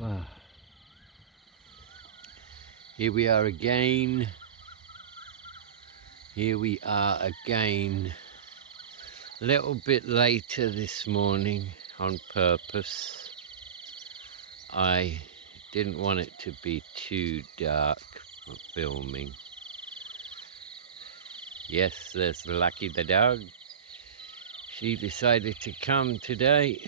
Wow. Here we are again. Here we are again. A little bit later this morning on purpose. I didn't want it to be too dark for filming. Yes, there's Lucky the dog. She decided to come today.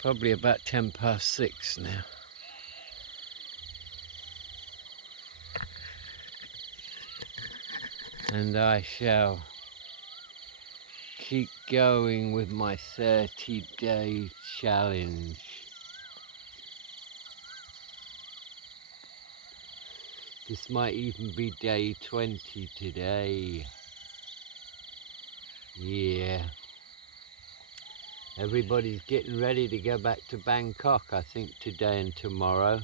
Probably about 6:10 now. And I shall keep going with my 30-day challenge. This might even be day 20 today. Yeah. Everybody's getting ready to go back to Bangkok, I think, today and tomorrow.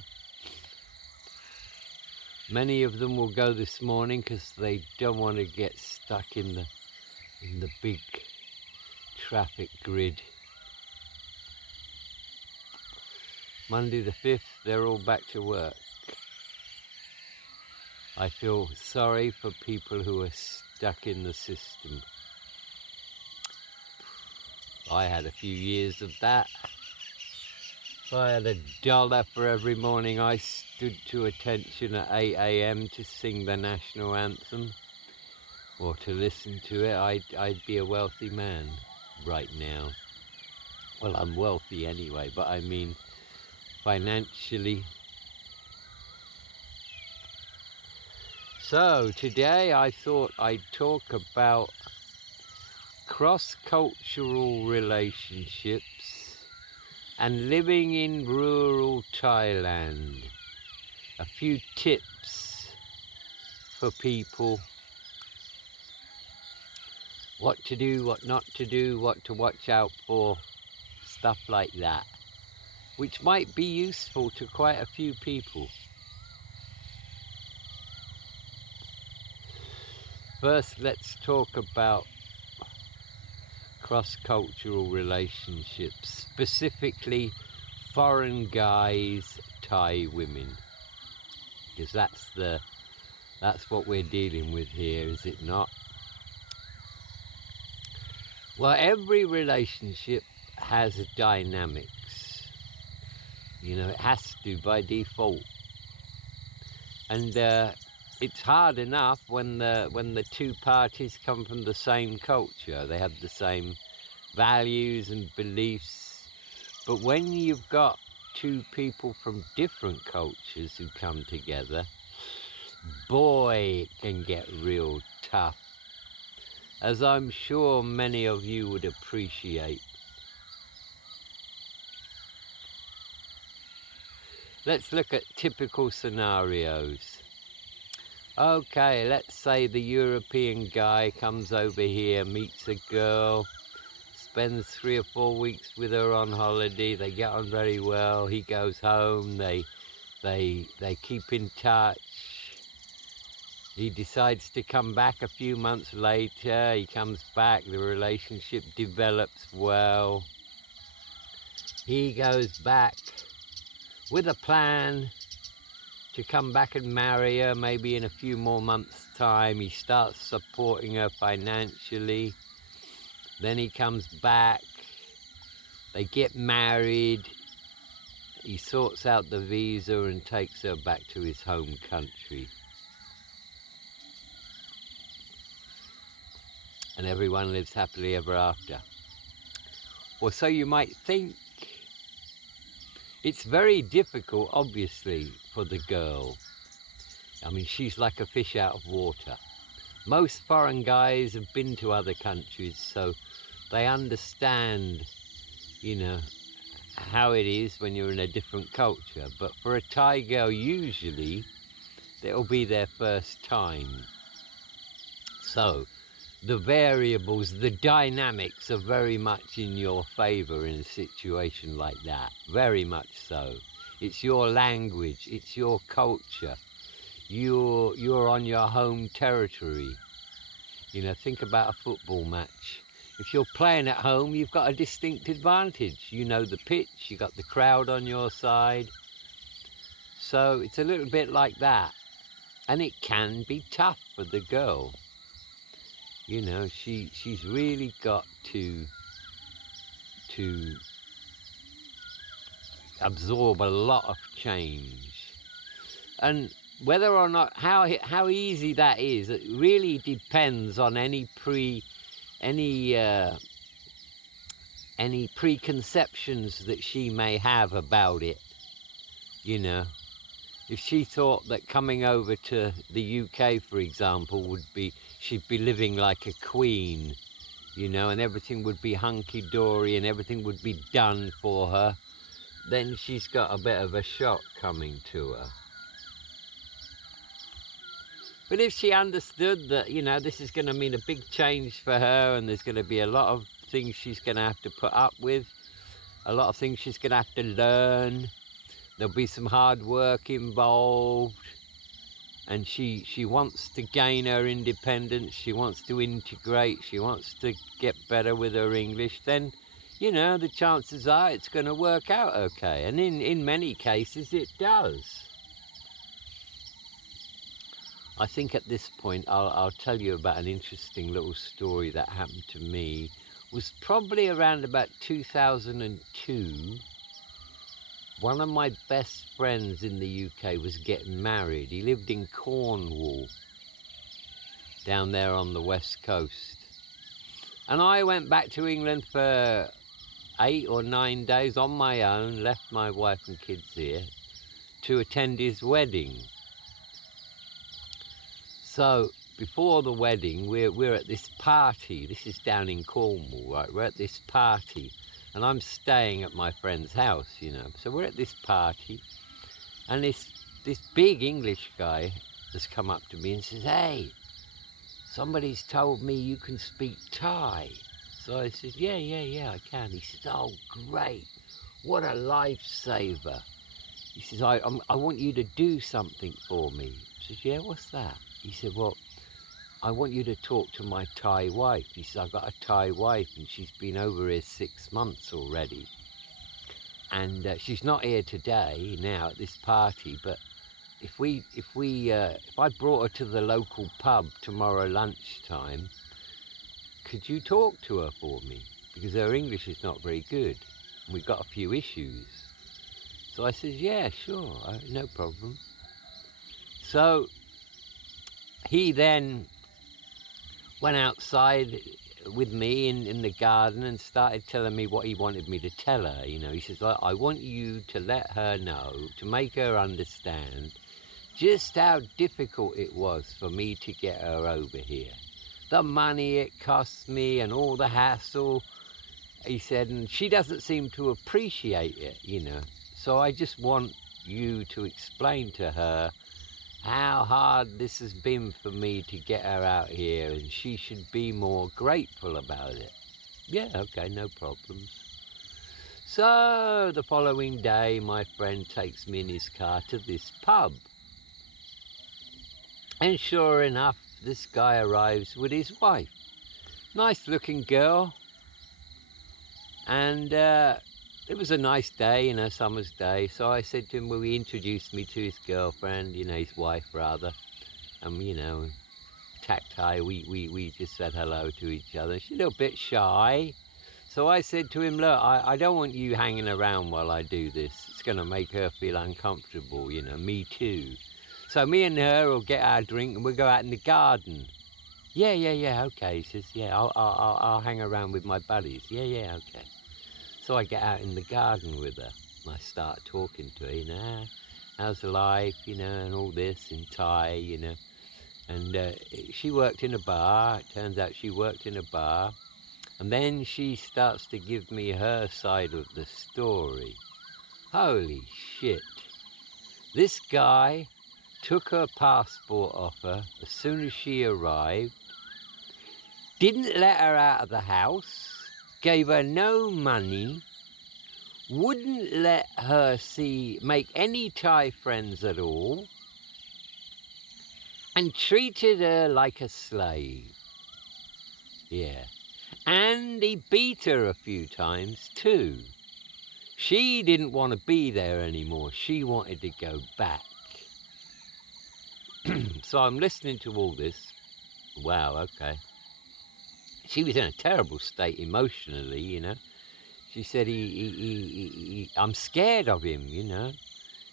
Many of them will go this morning because they don't want to get stuck in the big traffic grid. Monday the 5th, they're all back to work. I feel sorry for people who are stuck in the system. I had a few years of that. If I had $1 for every morning I stood to attention at 8 AM to sing the national anthem or to listen to it, I'd be a wealthy man right now. Well, I'm wealthy anyway, but I mean financially. So today I thought I'd talk about cross-cultural relationships and living in rural Thailand. A few tips for people. What to do, what not to do, what to watch out for, stuff like that, which might be useful to quite a few people. First, let's talk about cross-cultural relationships, specifically foreign guys, Thai women, because that's what we're dealing with here, is it not? Well, every relationship has dynamics. You know, it has to by default. And it's hard enough when the two parties come from the same culture. They have the same values and beliefs. But when you've got two people from different cultures who come together, boy, it can get real tough, as I'm sure many of you would appreciate. Let's look at typical scenarios. Okay, let's say the European guy comes over here, meets a girl, spends 3 or 4 weeks with her on holiday, they get on very well, he goes home, they keep in touch. He decides to come back a few months later, he comes back, the relationship develops well. He goes back with a plan to come back and marry her, maybe in a few more months' time. He starts supporting her financially. Then he comes back, they get married, he sorts out the visa and takes her back to his home country. And everyone lives happily ever after. Or so you might think. It's very difficult, obviously, for the girl. I mean, she's like a fish out of water. Most foreign guys have been to other countries, so they understand, you know, how it is when you're in a different culture. But for a Thai girl, usually, it'll be their first time. So, the variables, the dynamics are very much in your favor in a situation like that. Very much so. It's your language, it's your culture. You're on your home territory. You know, think about a football match. If you're playing at home, you've got a distinct advantage. You know the pitch, you got the crowd on your side. So it's a little bit like that. And it can be tough for the girl. You know, she's really got to absorb a lot of change. And whether or not, how easy that is, it really depends on any preconceptions that she may have about it. You know, if she thought that coming over to the UK, for example, she'd be living like a queen, you know, and everything would be hunky-dory and everything would be done for her, then she's got a bit of a shock coming to her. But if she understood that, you know, this is going to mean a big change for her and there's going to be a lot of things she's going to have to put up with, a lot of things she's going to have to learn, there'll be some hard work involved, and she wants to gain her independence, she wants to integrate, she wants to get better with her English, then, you know, the chances are it's going to work out okay. And in many cases it does. I think at this point I'll tell you about an interesting little story that happened to me. It was probably around about 2002. One of my best friends in the UK was getting married. He lived in Cornwall, down there on the west coast. And I went back to England for 8 or 9 days on my own, left my wife and kids here to attend his wedding. So before the wedding, we're at this party. This is down in Cornwall, right? We're at this party, and I'm staying at my friend's house, you know. So we're at this party, and this big English guy has come up to me and says, "Hey, somebody's told me you can speak Thai." So I said, yeah, I can. He says, "Oh, great. What a lifesaver." He says, I want you to do something for me. I said, "Yeah, what's that?" He said, "Well, I want you to talk to my Thai wife." He says, "I've got a Thai wife and she's been over here 6 months already. And she's not here today now at this party, but if I brought her to the local pub tomorrow lunchtime, could you talk to her for me? Because her English is not very good. And we've got a few issues." So I said, "Yeah, sure, no problem." So he then went outside with me in the garden and started telling me what he wanted me to tell her. You know, he says, "I want you to let her know, to make her understand just how difficult it was for me to get her over here. The money it cost me and all the hassle," he said, "and she doesn't seem to appreciate it, you know. So I just want you to explain to her how hard this has been for me to get her out here, and she should be more grateful about it." "Yeah, okay, no problems." So the following day, my friend takes me in his car to this pub. And sure enough, this guy arrives with his wife. Nice looking girl. And it was a nice day, you know, summer's day. So I said to him, well, he introduced me to his girlfriend, you know, his wife rather. And, you know, tactile, we just said hello to each other. She's a little bit shy. So I said to him, "Look, I don't want you hanging around while I do this. It's going to make her feel uncomfortable, you know, me too. So me and her will get our drink and we'll go out in the garden." Yeah, okay." He says, "Yeah, I'll hang around with my buddies." Yeah, okay. So I get out in the garden with her and I start talking to her, you know, how's life, you know, and all this in Thai, you know. And she worked in a bar. It turns out she worked in a bar. And then she starts to give me her side of the story. Holy shit. This guy took her passport off her as soon as she arrived, didn't let her out of the house, gave her no money, wouldn't let her make any Thai friends at all, and treated her like a slave. Yeah. And he beat her a few times too. She didn't want to be there anymore. She wanted to go back. So I'm listening to all this. Wow, okay. She was in a terrible state emotionally, you know. She said, I'm scared of him, you know.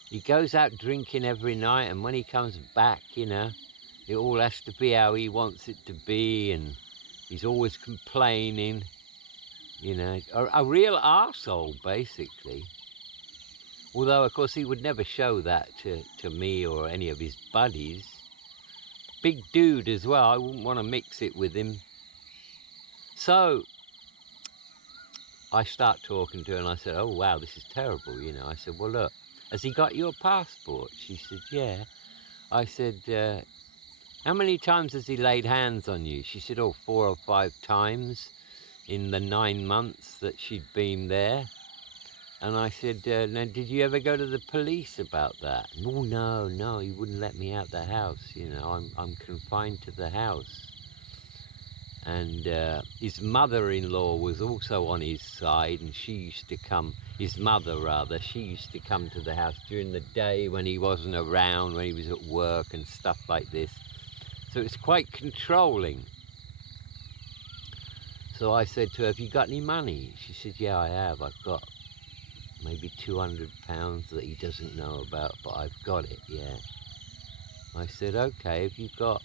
He goes out drinking every night, and when he comes back, you know, it all has to be how he wants it to be, and he's always complaining, you know. A real arsehole, basically. Although, of course, he would never show that to me or any of his buddies. Big dude as well. I wouldn't want to mix it with him. So I start talking to her, and I said, oh, wow, this is terrible, you know. I said, well, look, has he got your passport? She said, yeah. I said, how many times has he laid hands on you? She said, oh, 4 or 5 times in the 9 months that she'd been there. And I said, now, did you ever go to the police about that? Oh, no, he wouldn't let me out the house. You know, I'm confined to the house. And his mother-in-law was also on his side, and she used to come, his mother rather, she used to come to the house during the day when he wasn't around, when he was at work and stuff like this. So it's quite controlling. So I said to her, have you got any money? She said, yeah, I have. I've got maybe £200 that he doesn't know about, but I've got it, yeah. I said, okay, have you got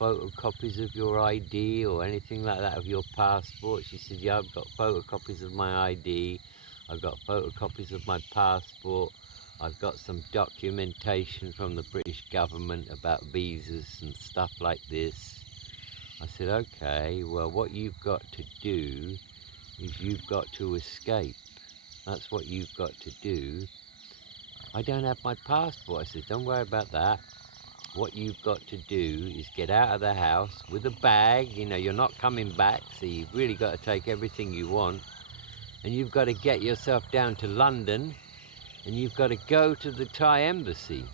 photocopies of your ID or anything like that, of your passport? She said, yeah, I've got photocopies of my ID, I've got photocopies of my passport, I've got some documentation from the British government about visas and stuff like this. I said, okay, well, what you've got to do is you've got to escape. That's what you've got to do. I don't have my passport. I said, don't worry about that. What you've got to do is get out of the house with a bag. You know, you're not coming back, so you've really got to take everything you want. And you've got to get yourself down to London, and you've got to go to the Thai embassy.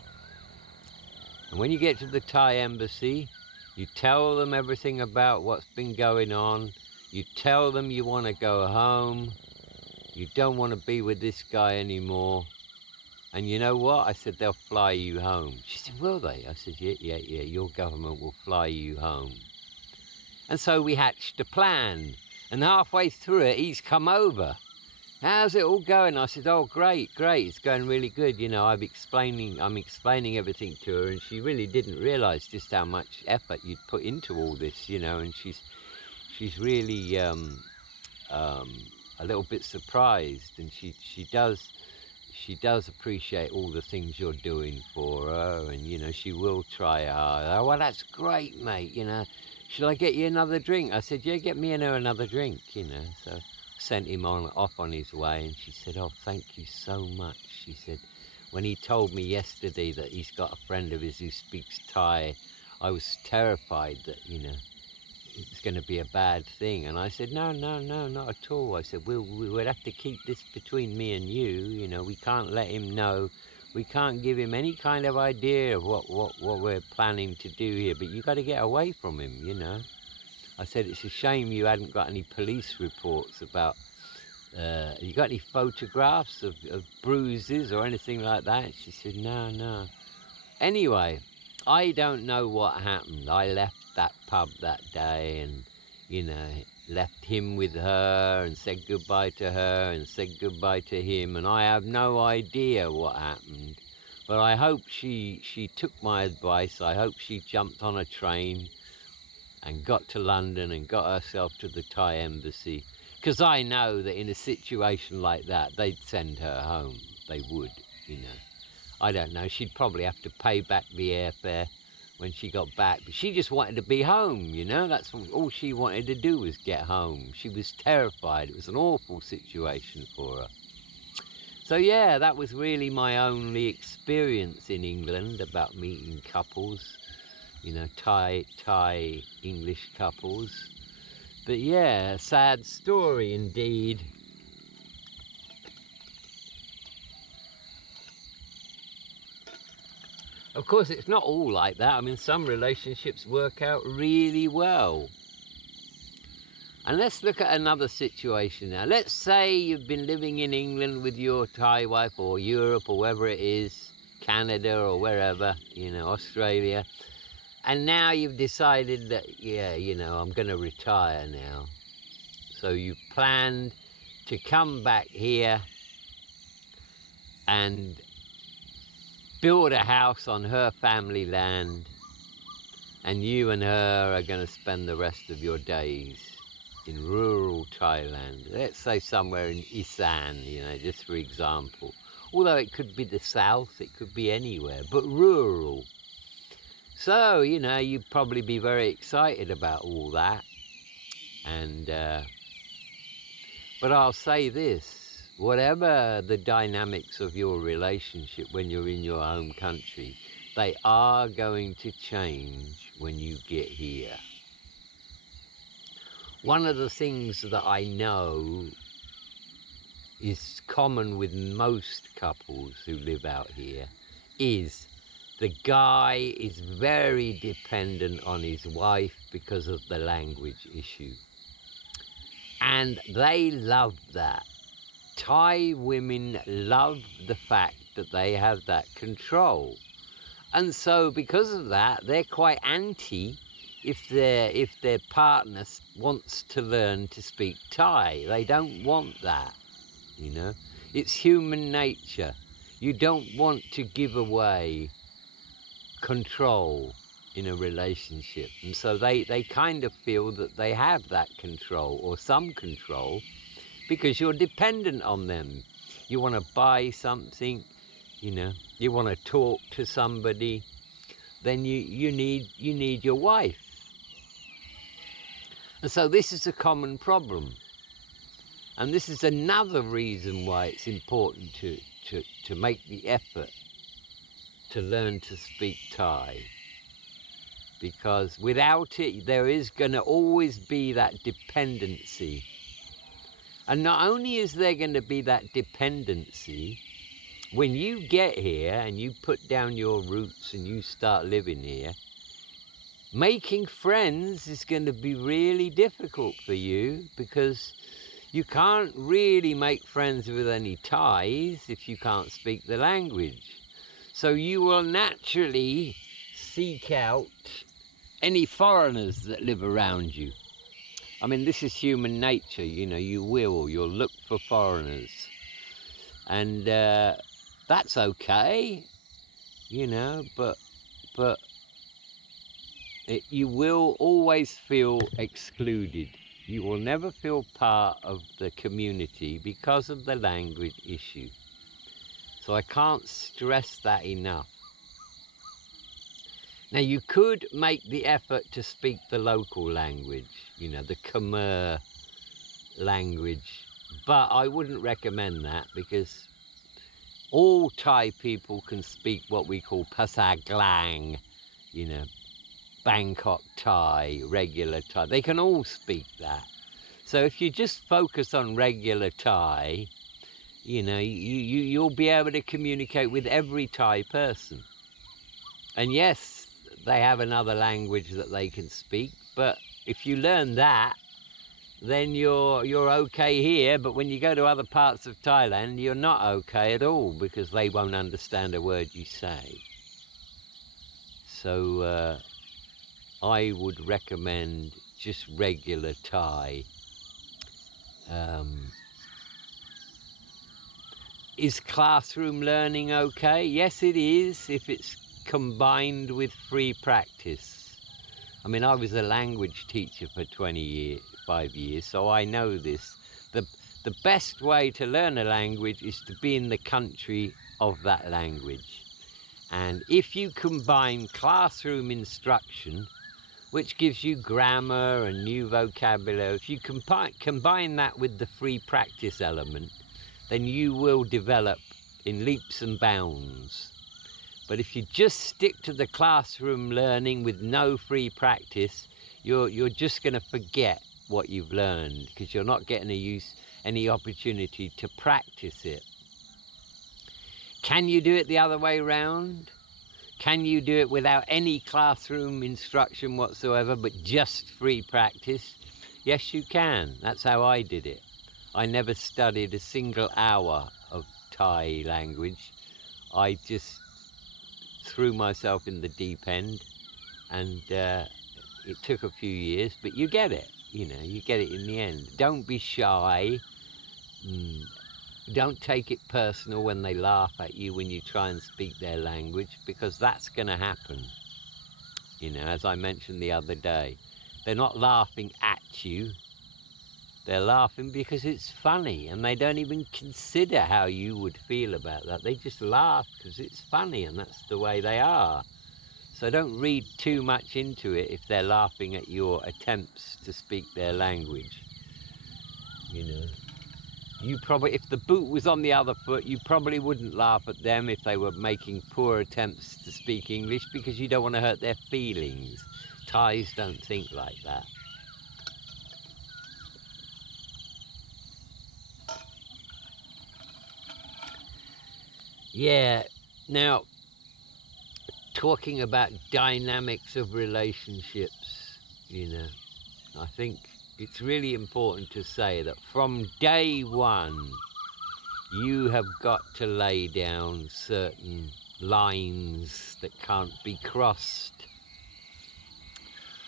And when you get to the Thai embassy, you tell them everything about what's been going on. You tell them you want to go home. You don't want to be with this guy anymore. And you know what? I said, they'll fly you home. She said, will they? I said, yeah, your government will fly you home. And so we hatched a plan. And halfway through it, he's come over. How's it all going? I said, oh, great, it's going really good. You know, I'm explaining everything to her, and she really didn't realise just how much effort you'd put into all this, you know, and she's really a little bit surprised, and she does appreciate all the things you're doing for her, and, you know, she will try hard. Oh, well, that's great, mate, you know. Should I get you another drink? I said, yeah, get me and her another drink, you know. So I sent him off on his way, and she said, oh, thank you so much. She said, when he told me yesterday that he's got a friend of his who speaks Thai, I was terrified that, you know, it's going to be a bad thing. And I said, no, not at all. I said, we'll have to keep this between me and you know, we can't let him know, we can't give him any kind of idea of what we're planning to do here, but you got to get away from him, you know. I said, it's a shame you hadn't got any police reports about, you got any photographs of bruises or anything like that? She said, no. Anyway, I don't know what happened. I left that pub that day and, you know, left him with her and said goodbye to her and said goodbye to him, and I have no idea what happened. But I hope she took my advice. I hope she jumped on a train and got to London and got herself to the Thai embassy, because I know that in a situation like that, they'd send her home. They would, you know. I don't know, she'd probably have to pay back the airfare when she got back, but she just wanted to be home, you know. That's all she wanted to do, was get home. She was terrified. It was an awful situation for her. So yeah, that was really my only experience in England about meeting couples, you know, Thai English couples. But yeah, a sad story indeed. Of course, it's not all like that. I mean, some relationships work out really well. And let's look at another situation now. Let's say you've been living in England with your Thai wife, or Europe, or wherever it is, Canada or wherever, you know, Australia. And now you've decided that, yeah, you know, I'm going to retire now. So you've planned to come back here and build a house on her family land, and you and her are going to spend the rest of your days in rural Thailand. Let's say somewhere in Isan, you know, just for example. Although it could be the south, it could be anywhere, but rural. So, you know, you'd probably be very excited about all that. And, but I'll say this, whatever the dynamics of your relationship when you're in your home country, they are going to change when you get here. One of the things that I know is common with most couples who live out here is the guy is very dependent on his wife because of the language issue. And they love that. Thai women love the fact that they have that control. And so because of that, they're quite anti if their partner wants to learn to speak Thai. They don't want that, you know. It's human nature. You don't want to give away control in a relationship. And so they kind of feel that they have that control, or some control, because you're dependent on them. You want to buy something, you know, you want to talk to somebody, then you need your wife. And so this is a common problem. And this is another reason why it's important to make the effort to learn to speak Thai. Because without it, there is going to always be that dependency. And not only is there going to be that dependency, when you get here and you put down your roots and you start living here, making friends is going to be really difficult for you, because you can't really make friends with any Thais if you can't speak the language. So you will naturally seek out any foreigners that live around you. I mean, this is human nature, you know, you'll look for foreigners. And that's okay, you know, but you will always feel excluded. You will never feel part of the community because of the language issue. So I can't stress that enough. Now, you could make the effort to speak the local language, you know, the Khmer language, but I wouldn't recommend that, because all Thai people can speak what we call Phasa Glang, you know, Bangkok Thai, regular Thai. They can all speak that. So if you just focus on regular Thai, you know, you'll be able to communicate with every Thai person. And yes, they have another language that they can speak, but if you learn that, then you're okay here. But when you go to other parts of Thailand, you're not okay at all, because they won't understand a word you say. So I would recommend just regular Thai. Is classroom learning okay? Yes, it is, if it's combined with free practice. I mean, I was a language teacher for 25 years, so I know this. The best way to learn a language is to be in the country of that language. And if you combine classroom instruction, which gives you grammar and new vocabulary, if you combine that with the free practice element, then you will develop in leaps and bounds. But if you just stick to the classroom learning with no free practice, you're just going to forget what you've learned, because you're not getting any opportunity to practice it. Can you do it the other way around? Can you do it without any classroom instruction whatsoever, but just free practice? Yes, you can. That's how I did it. I never studied a single hour of Thai language. I just threw myself in the deep end, and it took a few years, but you get it. You know, you get it in the end. Don't be shy. Mm, don't take it personal when they laugh at you when you try and speak their language, because that's going to happen. You know, as I mentioned the other day, they're not laughing at you. They're laughing because it's funny, and they don't even consider how you would feel about that. They just laugh because it's funny, and that's the way they are. So don't read too much into it if they're laughing at your attempts to speak their language. You know, you probably, if the boot was on the other foot, you probably wouldn't laugh at them if they were making poor attempts to speak English, because you don't want to hurt their feelings. Thais don't think like that. Yeah, now, talking about dynamics of relationships, you know, I think it's really important to say that from day one, you have got to lay down certain lines that can't be crossed.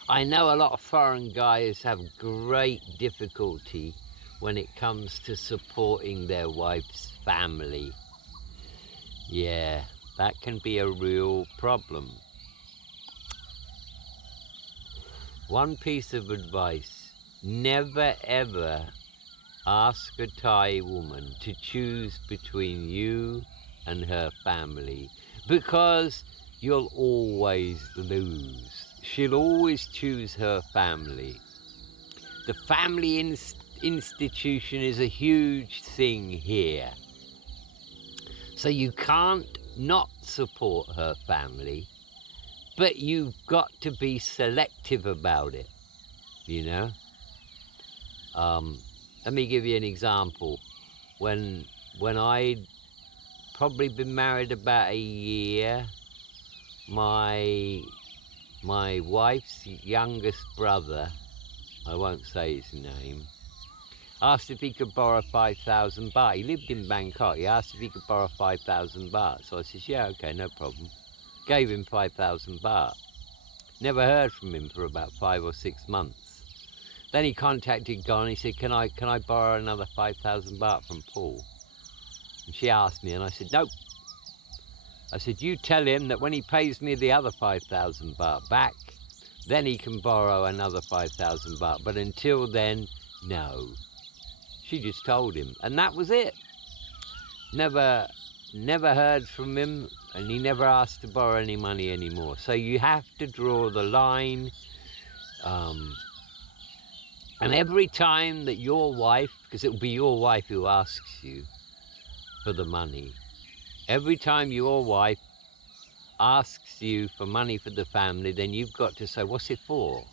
I know a lot of foreign guys have great difficulty when it comes to supporting their wife's family. Yeah, that can be a real problem. One piece of advice: never ever ask a Thai woman to choose between you and her family, because you'll always lose. She'll always choose her family. The family institution is a huge thing here. So you can't not support her family, but you've got to be selective about it, you know? Let me give you an example. When I'd probably been married about a year, my wife's youngest brother, I won't say his name, asked if he could borrow 5,000 baht. He lived in Bangkok. He asked if he could borrow 5,000 baht. So I said, yeah, okay, no problem. Gave him 5,000 baht. Never heard from him for about 5 or 6 months. Then he contacted Gon. He said, can I borrow another 5,000 baht from Paul? And she asked me, and I said, nope. I said, you tell him that when he pays me the other 5,000 baht back, then he can borrow another 5,000 baht. But until then, no. She just told him, and that was it. Never heard from him, and he never asked to borrow any money anymore. So you have to draw the line. And every time that your wife, because it will be your wife who asks you for the money, every time your wife asks you for money for the family, then you've got to say, what's it for?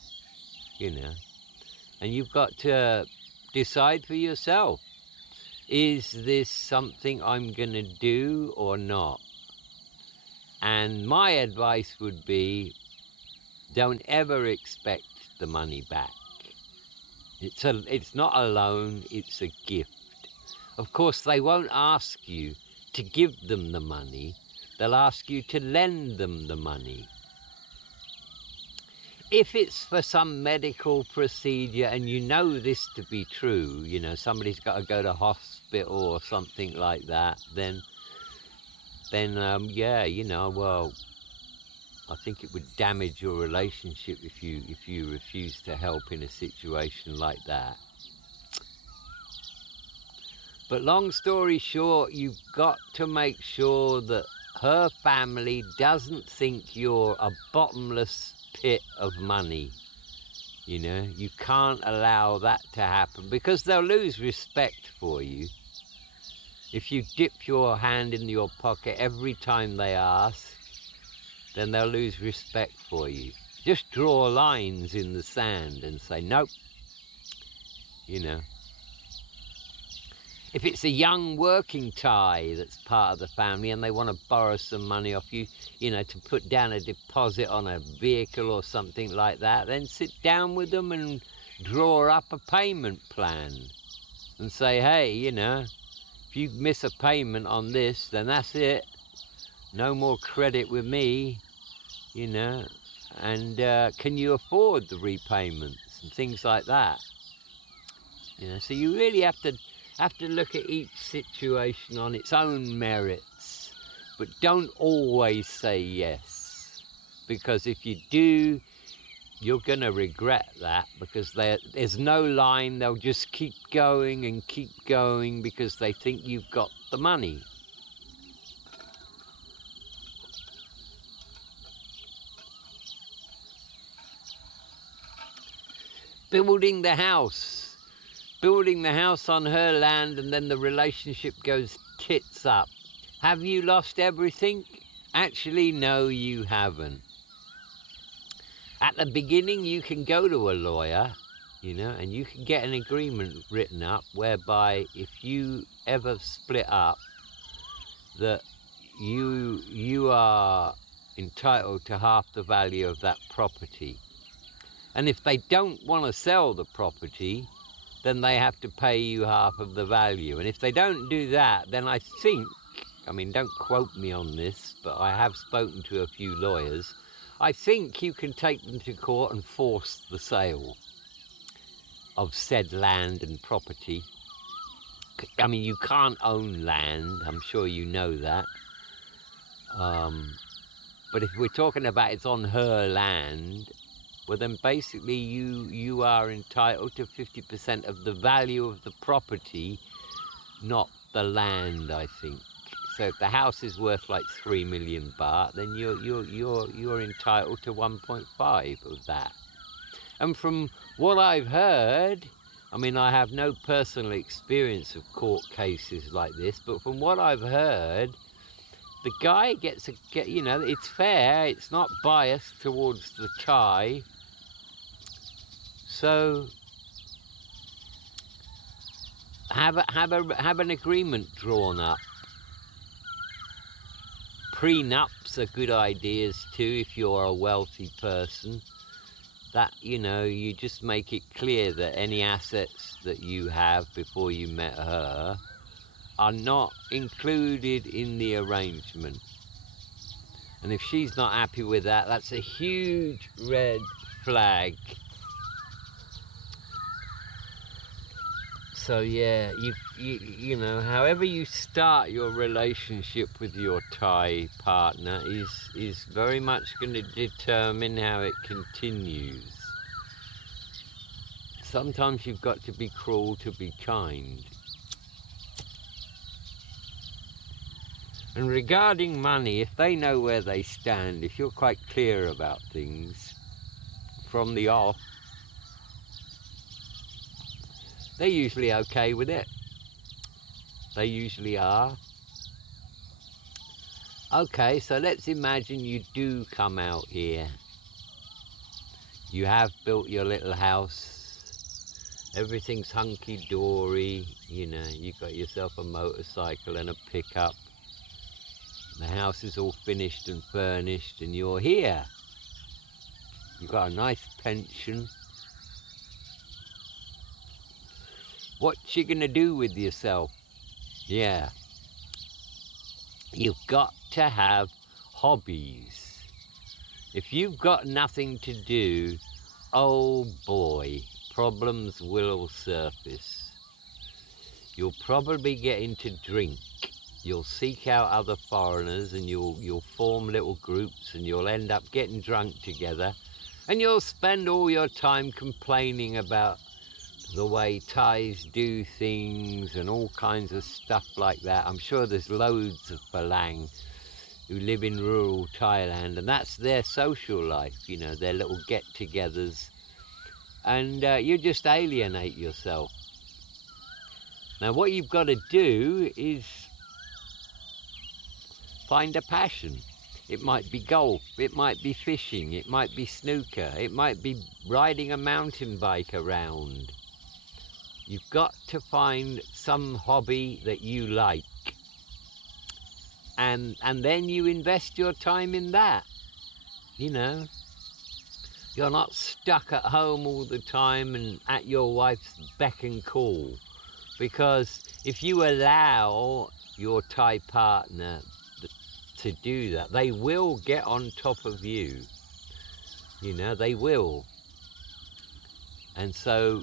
You know, and you've got to decide for yourself. Is this something I'm going to do or not? And my advice would be, don't ever expect the money back. It's not a loan, it's a gift. Of course, they won't ask you to give them the money. They'll ask you to lend them the money. If it's for some medical procedure and you know this to be true, you know, somebody's got to go to hospital or something like that, then yeah, you know, well, I think it would damage your relationship if you refuse to help in a situation like that. But long story short, you've got to make sure that her family doesn't think you're a bottomless pit of money. You know, you can't allow that to happen, because they'll lose respect for you. If you dip your hand in your pocket every time they ask, then they'll lose respect for you. Just draw lines in the sand and say, nope, you know. If it's a young working Thai that's part of the family and they want to borrow some money off you, you know, to put down a deposit on a vehicle or something like that, then sit down with them and draw up a payment plan and say, hey, you know, if you miss a payment on this, then that's it. No more credit with me, you know, and can you afford the repayments and things like that? You know, so you really have to look at each situation on its own merits, but don't always say yes, because if you do, you're going to regret that, because there's no line. They'll just keep going and keep going because they think you've got the money. Building the house on her land, and then the relationship goes tits up. Have you lost everything? Actually, no, you haven't. At the beginning, you can go to a lawyer, you know, and you can get an agreement written up whereby if you ever split up, that you are entitled to half the value of that property. And if they don't want to sell the property, then they have to pay you half of the value. And if they don't do that, then I think, I mean, don't quote me on this, but I have spoken to a few lawyers, I think you can take them to court and force the sale of said land and property. I mean, you can't own land, I'm sure you know that. But if we're talking about it's on her land, well then basically you are entitled to 50% of the value of the property, not the land, I think. So if the house is worth like 3 million baht, then you're entitled to 1.5 of that. And from what I've heard, I mean, I have no personal experience of court cases like this, but from what I've heard, the guy gets you know, it's fair, it's not biased towards the Thai. So have an agreement drawn up. Prenups are good ideas too if you're a wealthy person. That, you know, you just make it clear that any assets that you have before you met her are not included in the arrangement. And if she's not happy with that, that's a huge red flag. So yeah, you know, however you start your relationship with your Thai partner is very much going to determine how it continues. Sometimes you've got to be cruel to be kind. And regarding money, if they know where they stand, if you're quite clear about things from the off, they're usually okay with it. They usually are. Okay, so let's imagine you do come out here. You have built your little house. Everything's hunky-dory. You know, you've got yourself a motorcycle and a pickup. The house is all finished and furnished, and you're here. You've got a nice pension. What you gonna do with yourself? Yeah. You've got to have hobbies. If you've got nothing to do, oh boy, problems will surface. You'll probably get into drink. You'll seek out other foreigners and you'll form little groups and you'll end up getting drunk together, and you'll spend all your time complaining about the way Thais do things and all kinds of stuff like that. I'm sure there's loads of Falang who live in rural Thailand, and that's their social life, you know, their little get-togethers, and you just alienate yourself. Now what you've got to do is find a passion. It might be golf, it might be fishing, it might be snooker, it might be riding a mountain bike around. You've got to find some hobby that you like, and then you invest your time in that, you know. You're not stuck at home all the time and at your wife's beck and call. Because if you allow your Thai partner to do that, they will get on top of you. You know, they will. And so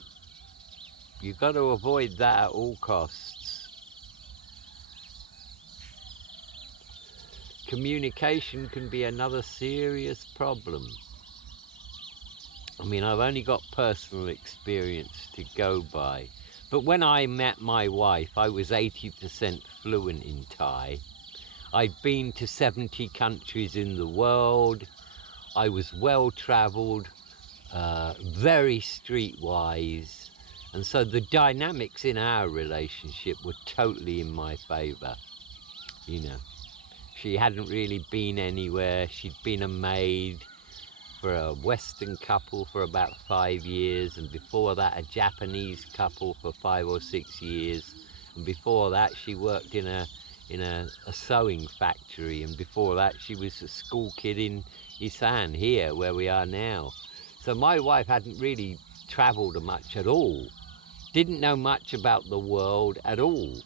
you've got to avoid that at all costs. Communication can be another serious problem. I mean, I've only got personal experience to go by. But when I met my wife, I was 80% fluent in Thai. I'd been to 70 countries in the world. I was well-traveled, very streetwise. And so the dynamics in our relationship were totally in my favor. You know, she hadn't really been anywhere. She'd been a maid for a Western couple for about 5 years, and before that a Japanese couple for 5 or 6 years, and before that she worked in a sewing factory, and before that she was a school kid in Isan, here where we are now. So my wife hadn't really traveled much at all, didn't know much about the world at all.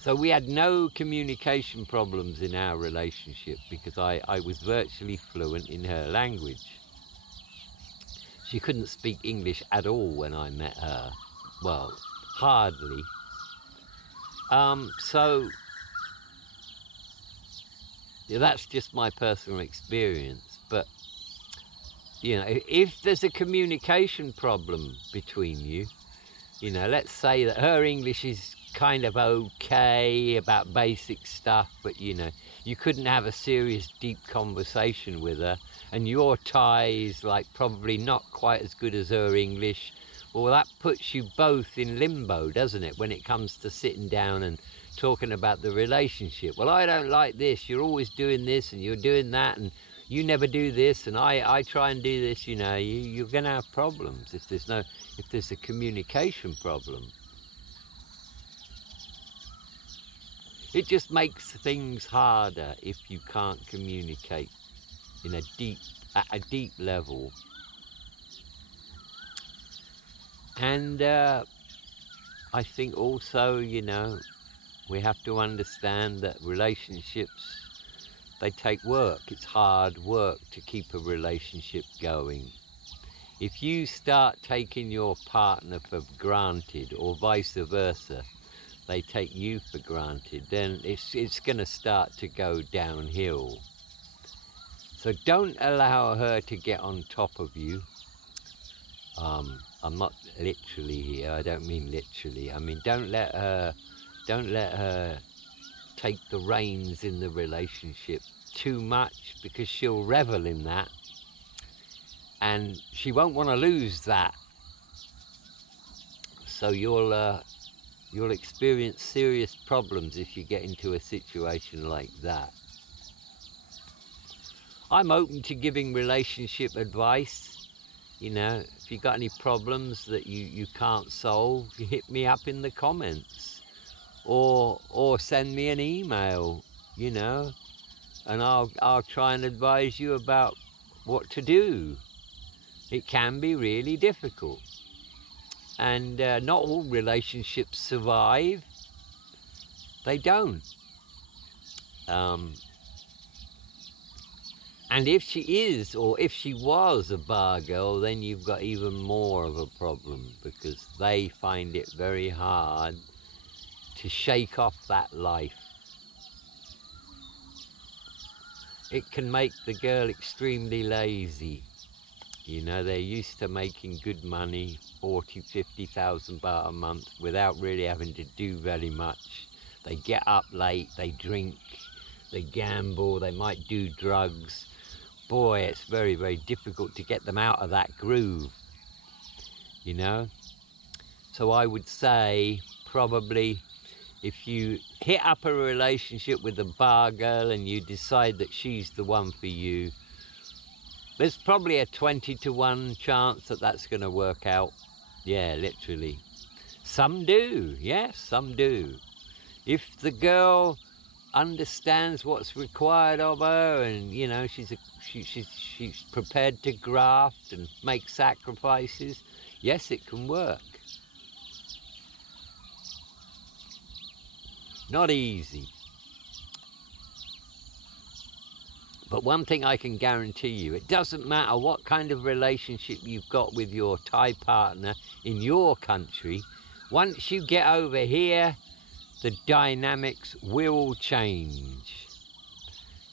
So we had no communication problems in our relationship because I was virtually fluent in her language. She couldn't speak English at all when I met her. Well, hardly. So yeah, that's just my personal experience. But, you know, if there's a communication problem between you, you know, let's say that her English is kind of okay about basic stuff, but you know, you couldn't have a serious deep conversation with her, and your Thai is like probably not quite as good as her English. Well, that puts you both in limbo, doesn't it, when it comes to sitting down and talking about the relationship. Well, I don't like this, you're always doing this and you're doing that, and you never do this, and I try and do this. You know, you're gonna have problems if there's a communication problem. It just makes things harder if you can't communicate at a deep level. And I think also, you know, we have to understand that relationships, they take work. It's hard work to keep a relationship going. If you start taking your partner for granted, or vice versa, they take you for granted, then it's going to start to go downhill. So don't allow her to get on top of you. I'm not literally here, I don't mean literally. I mean, don't let her take the reins in the relationship too much, because she'll revel in that and she won't want to lose that. So you'll experience serious problems if you get into a situation like that. I'm open to giving relationship advice. You know, if you got any problems that you can't solve, you hit me up in the comments, or send me an email, you know, and I'll try and advise you about what to do. It can be really difficult, and not all relationships survive. They don't. And if she is, or if she was a bar girl, then you've got even more of a problem, because they find it very hard to shake off that life. It can make the girl extremely lazy. You know, they're used to making good money, 40, 50,000 baht a month, without really having to do very much. They get up late, they drink, they gamble, they might do drugs. Boy, it's very, very difficult to get them out of that groove, you know. So I would say, probably, if you hit up a relationship with a bar girl and you decide that she's the one for you, there's probably a 20-to-1 chance that that's going to work out. Yeah, literally. Some do, yes, some do. If the girl understands what's required of her, and you know she's prepared to graft and make sacrifices, yes, it can work. Not easy. But one thing I can guarantee you, it doesn't matter what kind of relationship you've got with your Thai partner in your country, once you get over here, the dynamics will change.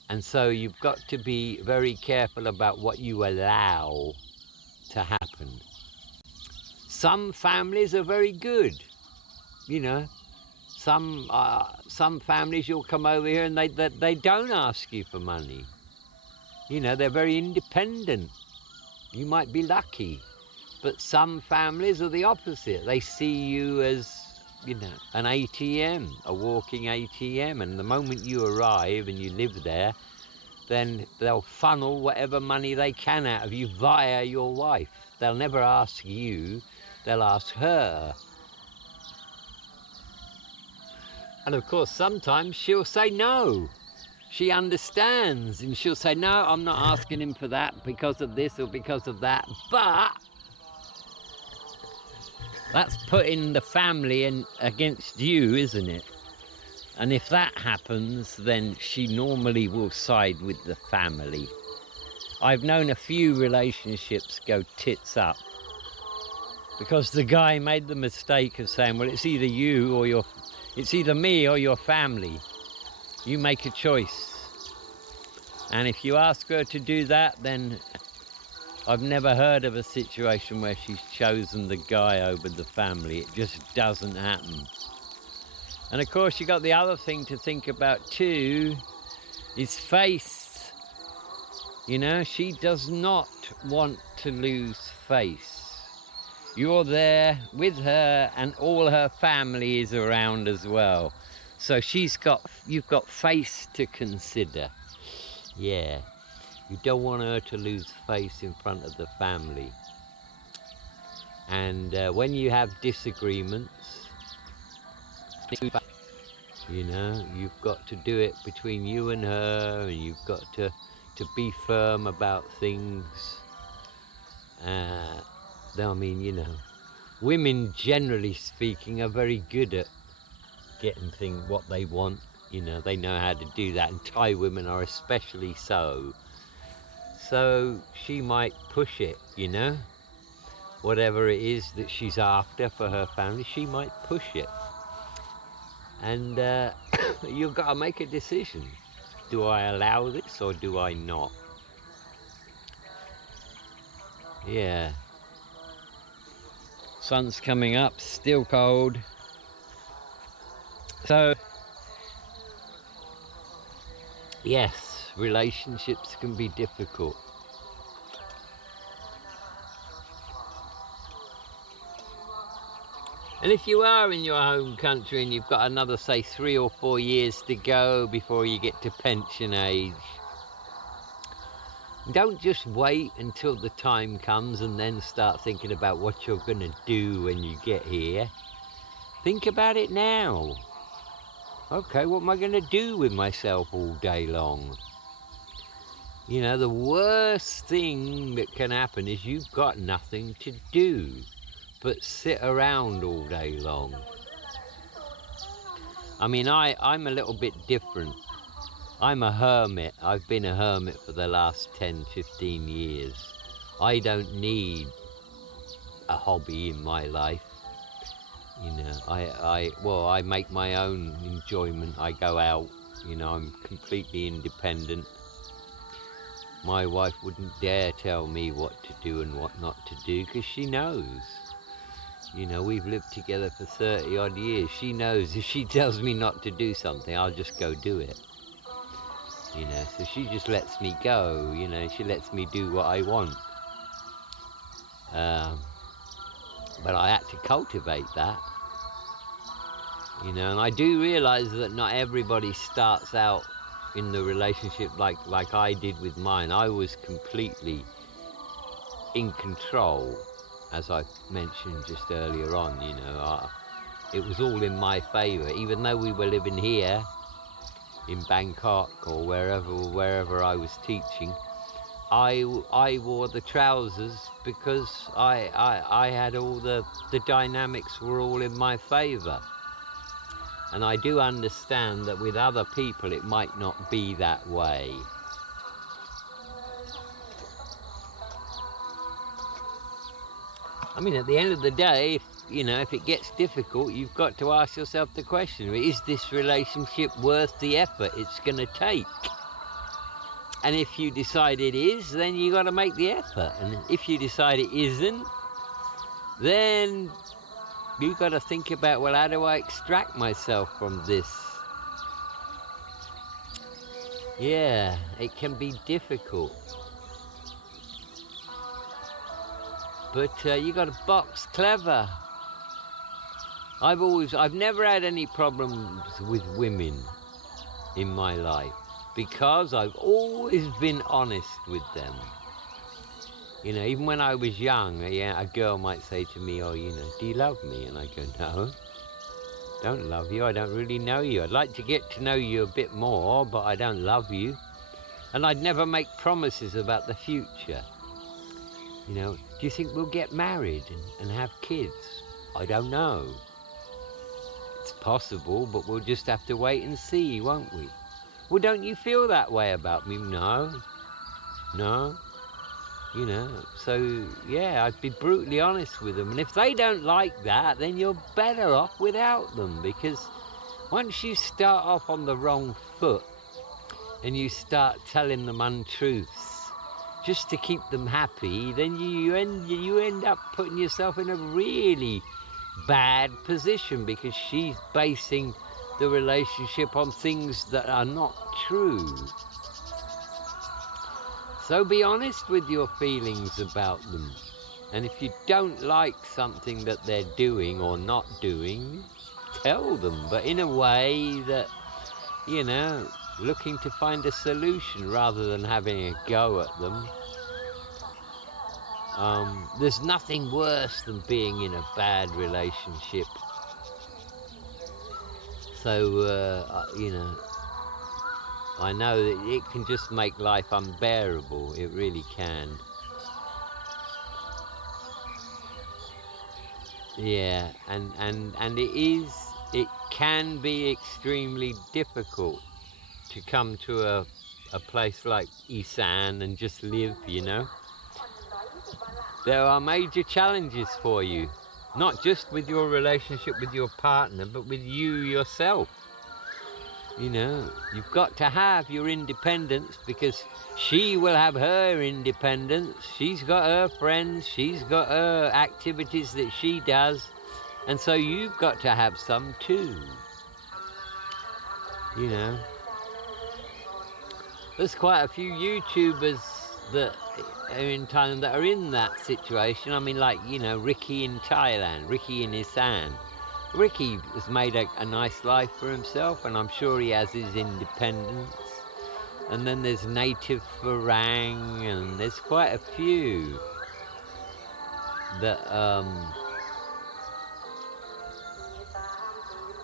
And so you've got to be very careful about what you allow to happen. Some families are very good, you know. Some families, you'll come over here and they don't ask you for money. You know, they're very independent. You might be lucky. But some families are the opposite. They see you as, you know, an ATM, a walking ATM. And the moment you arrive and you live there, then they'll funnel whatever money they can out of you via your wife. They'll never ask you, they'll ask her. And of course, sometimes she'll say no. She understands, and she'll say, no, I'm not asking him for that because of this or because of that. But that's putting the family in against you, isn't it? And if that happens, then she normally will side with the family. I've known a few relationships go tits up because the guy made the mistake of saying, well, it's either you or it's either me or your family. You make a choice. And if you ask her to do that, then I've never heard of a situation where she's chosen the guy over the family. It just doesn't happen. And of course, you got the other thing to think about too, is face. You know, she does not want to lose face. You're there with her and all her family is around as well. So you've got face to consider. Yeah, you don't want her to lose face in front of the family. And when you have disagreements, you know, you've got to do it between you and her, and you've got to be firm about things. I mean, you know, women generally speaking are very good at getting what they want. You know, they know how to do that, and Thai women are especially so. So she might push it, you know, whatever it is that she's after for her family, she might push it. And you've got to make a decision. Do I allow this or do I not? Yeah. Sun's coming up, still cold. So, yes, relationships can be difficult. And if you are in your home country and you've got another, say, 3 or 4 years to go before you get to pension age, don't just wait until the time comes and then start thinking about what you're going to do when you get here. Think about it now. Okay, what am I going to do with myself all day long? You know, the worst thing that can happen is you've got nothing to do but sit around all day long. I mean, I'm a little bit different. I'm a hermit. I've been a hermit for the last 10, 15 years. I don't need a hobby in my life. You know, I make my own enjoyment. I go out, you know, I'm completely independent. My wife wouldn't dare tell me what to do and what not to do because she knows. You know, we've lived together for 30 odd years. She knows if she tells me not to do something, I'll just go do it. You know, so she just lets me go, you know, she lets me do what I want. But I had to cultivate that. You know, and I do realise that not everybody starts out in the relationship like I did with mine. I was completely in control, as I mentioned just earlier on. You know, it was all in my favour. Even though we were living here, in Bangkok or wherever I was teaching, I wore the trousers because I had all the dynamics were all in my favor. And I do understand that with other people it might not be that way. I mean, at the end of the day, if it gets difficult, you've got to ask yourself the question, is this relationship worth the effort it's going to take? And if you decide it is, then you got to make the effort. And if you decide it isn't, then you got to think about, well, how do I extract myself from this? Yeah, it can be difficult. But you got to box clever. I've never had any problems with women in my life because I've always been honest with them. Even when I was young, a girl might say to me, oh, do you love me? And I go, no, don't love you. I don't really know you. I'd like to get to know you a bit more, but I don't love you. And I'd never make promises about the future. Do you think we'll get married and have kids? I don't know. It's possible, but we'll just have to wait and see, won't we? Well, don't you feel that way about me? No. So yeah, I'd be brutally honest with them. And if they don't like that, then you're better off without them, because once you start off on the wrong foot and you start telling them untruths just to keep them happy, then you end up putting yourself in a really bad position, because she's basing the relationship on things that are not true. So be honest with your feelings about them. And if you don't like something that they're doing or not doing, tell them, but in a way that, looking to find a solution rather than having a go at them. There's nothing worse than being in a bad relationship. So, I know that it can just make life unbearable. It really can. Yeah, and it can be extremely difficult to come to a place like Isan and just live, There are major challenges for you, not just with your relationship with your partner, but with you yourself. You've got to have your independence, because she will have her independence. She's got her friends, she's got her activities that she does, and so you've got to have some too. There's quite a few YouTubers that are in Thailand that are in that situation. I mean, like, Ricky in Thailand, Ricky in Isan. Ricky has made a nice life for himself, and I'm sure he has his independence. And then there's Native Farang, and there's quite a few that,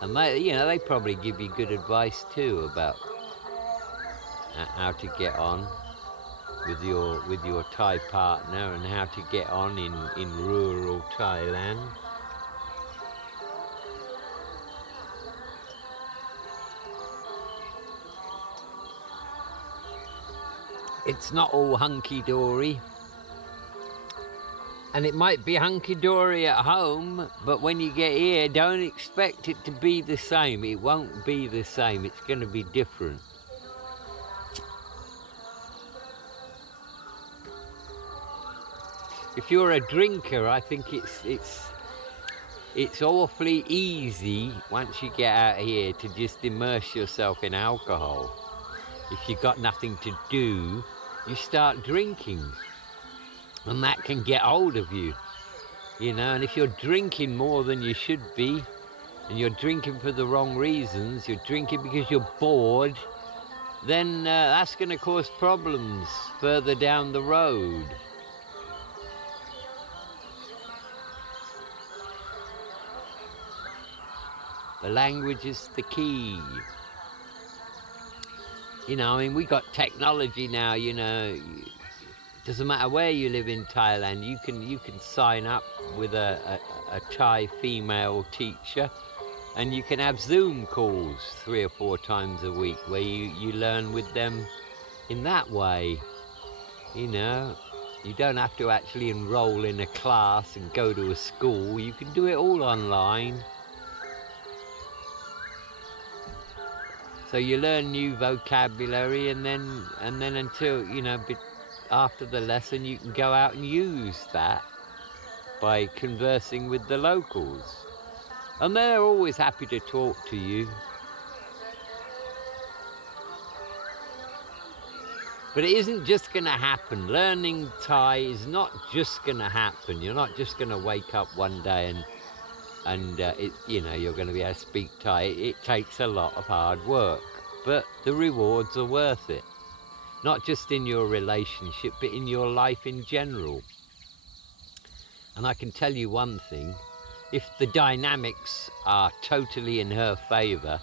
and they probably give you good advice too about how to get on with your Thai partner and how to get on in rural Thailand. It's not all hunky-dory. And it might be hunky-dory at home, but when you get here, don't expect it to be the same. It won't be the same. It's going to be different. If you're a drinker, I think it's awfully easy once you get out here to just immerse yourself in alcohol. If you've got nothing to do, you start drinking, and that can get hold of you, and if you're drinking more than you should be, and you're drinking for the wrong reasons, you're drinking because you're bored, then that's going to cause problems further down the road. The language is the key. You know, I mean, we got technology now, you know. Doesn't matter where you live in Thailand, you can sign up with a Thai female teacher, and you can have Zoom calls 3 or 4 times a week where you learn with them in that way. You know, you don't have to actually enroll in a class and go to a school. You can do it all online. So you learn new vocabulary, and then until, you know, after the lesson you can go out and use that by conversing with the locals. And they're always happy to talk to you. But it isn't just going to happen. Learning Thai is not just going to happen. You're not just going to wake up one day and you know, you're going to be able to speak Thai. It takes a lot of hard work, but the rewards are worth it. Not just in your relationship, but in your life in general. And I can tell you one thing, if the dynamics are totally in her favor,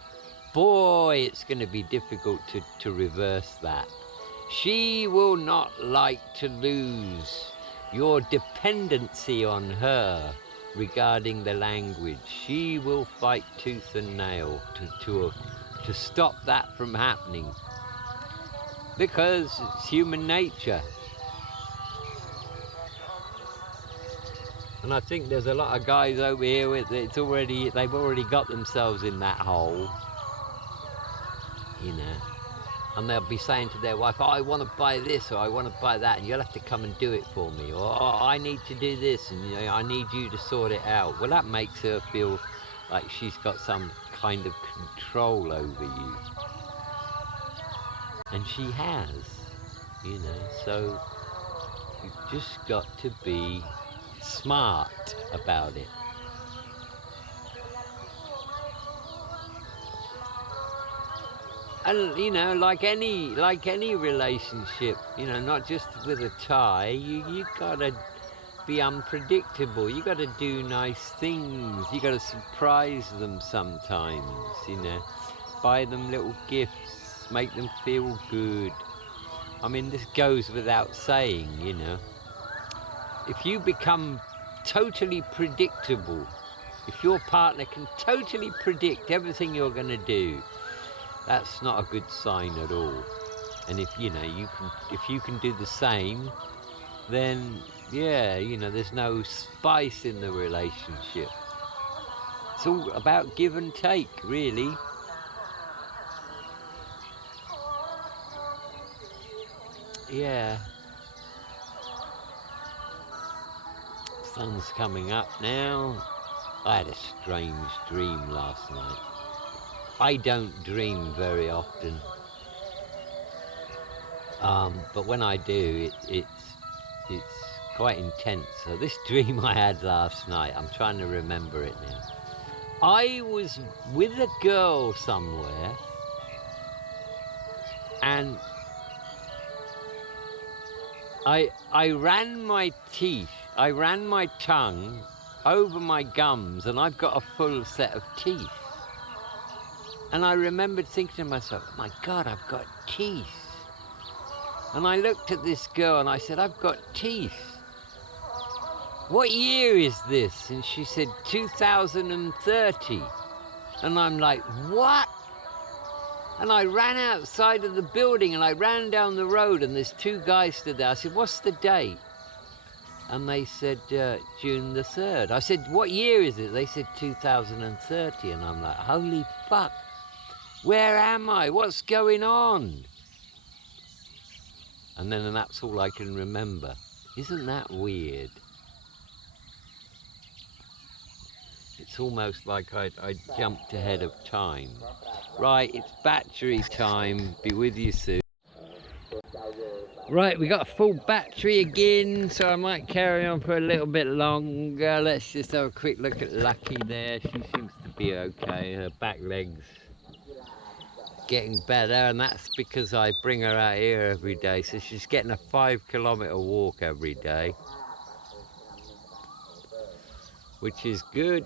boy, it's going to be difficult to reverse that. She will not like to lose your dependency on her regarding the language. She will fight tooth and nail to stop that from happening, because it's human nature. And I think there's a lot of guys over here with they've already got themselves in that hole, you know. And they'll be saying to their wife, oh, I want to buy this, or I want to buy that, and you'll have to come and do it for me, or oh, I need to do this, and you know, I need you to sort it out. Well, that makes her feel like she's got some kind of control over you. And she has, you know, so you've just got to be smart about it. And you know, like any relationship, you know, not just with a Thai, you gotta be unpredictable. You gotta do nice things. You gotta surprise them sometimes, you know. Buy them little gifts, make them feel good. I mean, this goes without saying, you know. If you become totally predictable, if your partner can totally predict everything you're gonna do, that's not a good sign at all. And if you know if you can do the same, then yeah, you know, there's no spice in the relationship. It's all about give and take, really. Yeah. Sun's coming up now. I had a strange dream last night. I don't dream very often, but when I do, it's quite intense. So this dream I had last night, I'm trying to remember it now. I was with a girl somewhere, and I ran my tongue over my gums, and I've got a full set of teeth. And I remembered thinking to myself, oh my God, I've got teeth. And I looked at this girl and I said, I've got teeth. What year is this? And she said, 2030. And I'm like, what? And I ran outside of the building and I ran down the road, and there's 2 guys stood there. I said, what's the date? And they said, June the 3rd. I said, what year is it? They said 2030. And I'm like, holy fuck. Where am I? What's going on? And then that's all I can remember. Isn't that weird? It's almost like I jumped ahead of time. Right, it's battery time. Be with you soon. Right, we got a full battery again, so I might carry on for a little bit longer. Let's just have a quick look at Lucky there. She seems to be okay. Her back legs getting better, and that's because I bring her out here every day, so she's getting a 5-kilometer walk every day, which is good.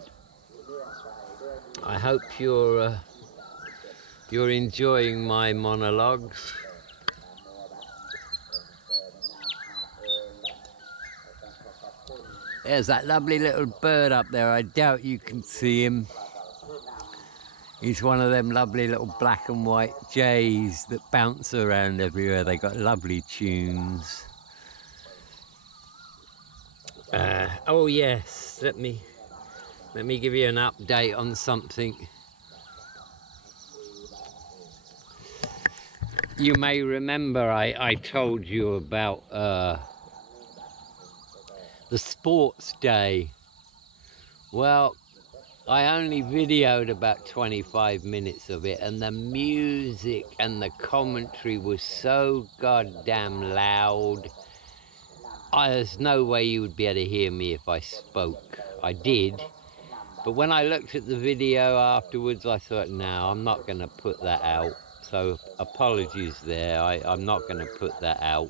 I hope you're you're enjoying my monologues. There's that lovely little bird up there. I doubt you can see him. He's one of them lovely little black and white jays that bounce around everywhere. They got lovely tunes. Oh yes, let me give you an update on something. You may remember I told you about the sports day. Well, I only videoed about 25 minutes of it, and the music and the commentary was so goddamn loud. There's no way you would be able to hear me if I spoke. I did, but when I looked at the video afterwards, I thought, no, I'm not going to put that out. So apologies there, I'm not going to put that out.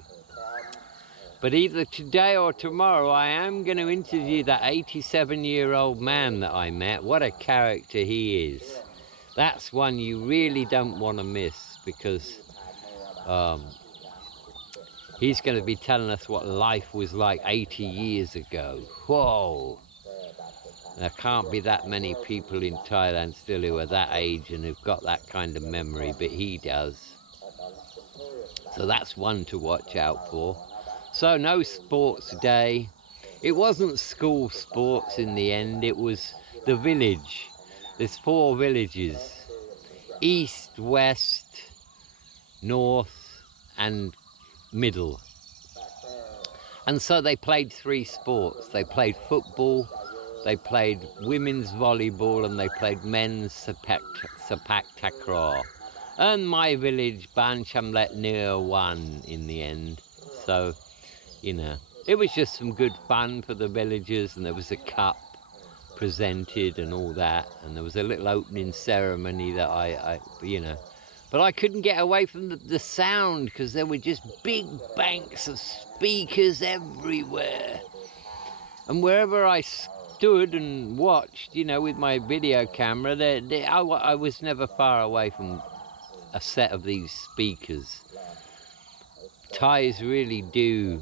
But either today or tomorrow, I am going to interview that 87-year-old man that I met. What a character he is. That's one you really don't want to miss, because he's going to be telling us what life was like 80 years ago. Whoa! There can't be that many people in Thailand still who are that age and who've got that kind of memory, but he does. So that's one to watch out for. So no sports day. It wasn't school sports in the end, it was the village. There's 4 villages. East, west, north and middle. And so they played 3 sports. They played football, they played women's volleyball, and they played men's sepak takraw. And my village, Ban Chamlet Nir, won in the end. So, you know, it was just some good fun for the villagers, and there was a cup presented and all that, and there was a little opening ceremony that I you know, but I couldn't get away from the sound, because there were just big banks of speakers everywhere. And wherever I stood and watched, you know, with my video camera, I was never far away from a set of these speakers. Thais really do,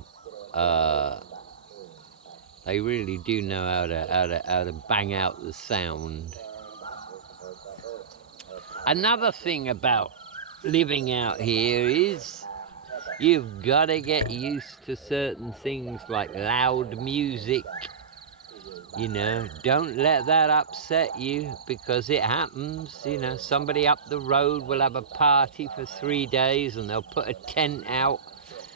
they really do know how to bang out the sound. Another thing about living out here is you've got to get used to certain things like loud music. You know, don't let that upset you, because it happens. You know, somebody up the road will have a party for 3 days and they'll put a tent out